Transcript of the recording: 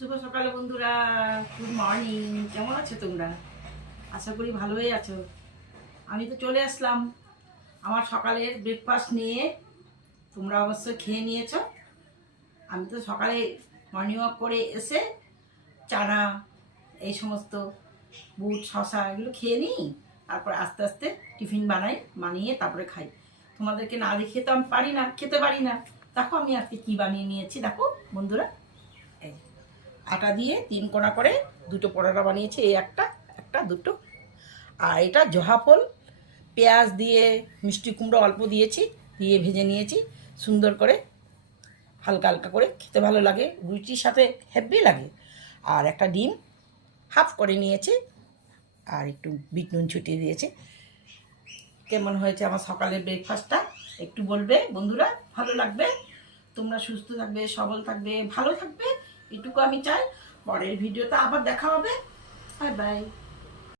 শুভ সকালে বন্ধুরা, good morning. কেমন আছো তোমরা? আশা করি ভালোই আছো। আমি তো চলে আসলাম আমার সকালের ব্রেকফাস্ট নিয়ে। তোমরা অবশ্যই খেয়ে নিয়েছো। আমি তো সকালে মর্নিং ওয়াক করে এসে চানা এই সমস্ত বুট শশা এগুলো খেয়ে নিই, তারপর আস্তে আস্তে টিফিন বানিয়ে তারপরে খাই। তোমাদেরকে না দেখিয়ে তো আমি খেতে পারি না। দেখো আমি আজকে কী বানিয়ে নিয়েছি, দেখো বন্ধুরা। এই আটা দিয়ে 3 কোনা করে 2টো পরোটা বানিয়েছি, এই একটা একটা দুটো। আর এটা জহা ফল পেঁয়াজ দিয়ে মিষ্টি কুমড়ো অল্প দিয়েছি, দিয়ে ভেজে নিয়েছি সুন্দর করে, হালকা হালকা করে খেতে ভালো লাগে, রুটির সাথে হেভি লাগে। আর একটা ডিম হাফ করে নিয়েছি, আর একটু বিট নুন ছুটিয়ে দিয়েছি। কেমন হয়েছে আমার সকালের ব্রেকফাস্টটা একটু বলবে বন্ধুরা, ভালো লাগবে। তোমরা সুস্থ থাকবে, সবল থাকবে, ভালো থাকবে, এটুকু আমি চাই। পরের ভিডিওতে আবার দেখা হবে। Bye bye.